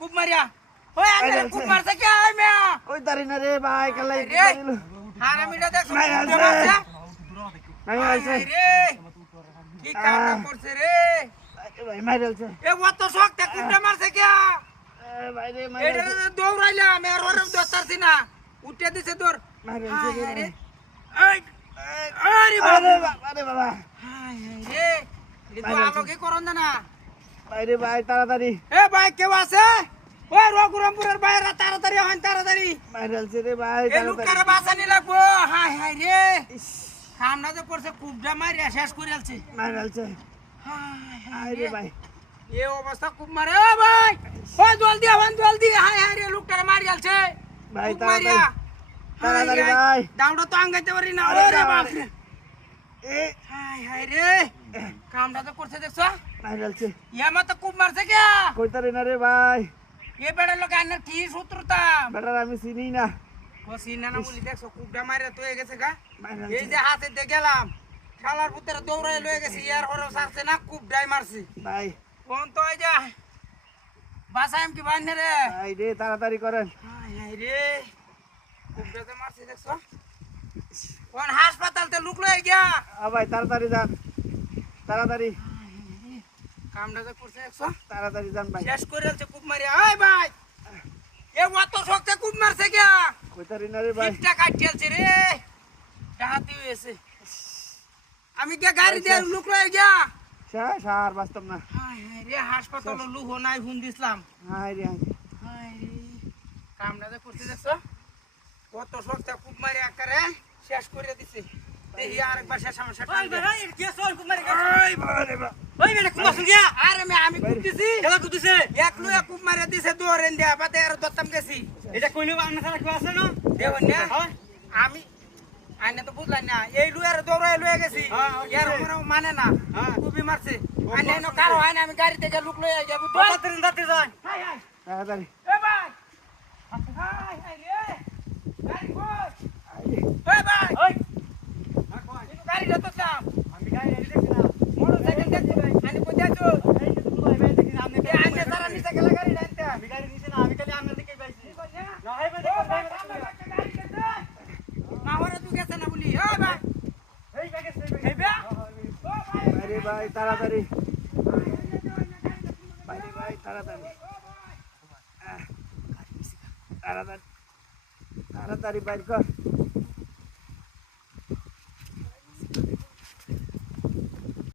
खूप मारिया होय आम्ही खूप मारता क्या आहे म्या ओय तारी ना रे भाई कलाई रे हारा मिटा देख मारता नाही व्हायचं रे की काम करते रे भाई मारेल छे ए वो तो शौक त्या कुठे मारते क्या भाई रे एडर दोर राहिला मी रोर दोस्तारसी ना उठ्या दिसे दोर मारेल छे रे अरे बाबा अरे बाबा हाय रे रे तो आलो की करून ना भाई रे भाई तारातारी ए भाई केव्हा से ओय रघुरामपुरेर बाहेर तारातारी हन तारातारी मारेल छे रे भाई ए लुकारा बासानी लागबो हाय हाय रे खामनाचे परसे कुबडा मारिया শেষ করিয়ালছে मारेल छे हाय हाय रे भाई এই অবস্থা খুব মারে ও ভাই ওই জল দি হায় হায় রে লুকটারে মারিয়ালছে ভাই তাড়াতাড়ি ভাই দাউড়া তো আঙ্গাইতে পারি না ওরে বাপ রে এ হায় হায় রে কামটা তো করছে দেখছো মারেল छे ইয়ামা তো খুব মারছে কে কই তারি না রে ভাই এ বেড়া লোক আনার কি সূত্রতা বেটার আমি চিনি না ও সিনা না বলি দেখছো কুবডা মারে তো গেছে গা মারেল এই যে হাতে দিয়ে গেলাম শালার পুত্র দৌড়াই লয়ে গেছে ইয়ার হরো সারছে না কুবডাই মারছে ভাই কোন তো এই যে বাসাইম কি বান্নে রে ভাই রে তাড়াতাড়ি করেন হায় হায় রে কুবডাতে মারছে দেখছো কোন হাসপাতালতে লুক লয়ে গিয়া ভাই তাড়াতাড়ি যান তাড়াতাড়ি কামটা তো করছে দেখছো তাড়াতাড়ি যান ভাই শেষ করে আছে কুব মারি আয় ভাই এ অত শক্ত কুব মারছে গিয়া কই তারি না রে ভাই পিঠটা কাটিয়েছে রে ডাহাতি হয়েছে আমি কে গাড়ি দিয়ে লুক লয়ে গিয়া সার বাস্তব না হায় হায় রে হাসপাতালে লুক নাই ফোন দিছিলাম হাই রে হায় রে কামটা তো করছে দেখছো কত শক্ত কুব মারি আকারে শেষ করে দিছে দেখি আরেকবার শেষ সমস্যা ওই ভাই কে সল কুব মারি ওই বারে বা ওই বেটা কুব আসল গিয়া আরে আমি কুব দিছি কেলা কুব দিছে একলু এক কুব মারি দিছে দোরেন দিয়া বাতে আর দত্তম গেছি এটা কইলো আন্না ছাড়া কি আছে না দেবন না আমি আইনে তো বুঝলাই না এই লুয়ার দৌড়ায় লয়ে গেছি এর উপরে মানে না কুবি মারছে আইনে নো কারো আইনে আমি গাড়ি থেকে লুক লয়ে যাব তো তাড়াতাড়ি যাতে যাই হাই হাই তাড়াতাড়ি এ ভাই হাই হাই রে গাড়ি কই ওই ভাই ওই গাড়ি যত চাপ আমি গাড়ি দেখছি না মোটরসাইকেল দেখছি ভাই আমি কই যাচ্ছো এই যে তুমি ভাই দেখি আপনি কে আইনে সারা নিচে গেলা গাড়ি ডানতে আমি গাড়ি নিচে না আমি খালি আমনে দিকে পাইছি না হাই ভাই গাড়ি গেছে না হরে তুই গেছে না বলি ওই ভাই এই গেছে এই বে ও ভাই আরে ভাই তাড়াতাড়ি ভাই রে ভাই তাড়াতাড়ি তাড়াতাড়ি তাড়াতাড়ি বাইর কর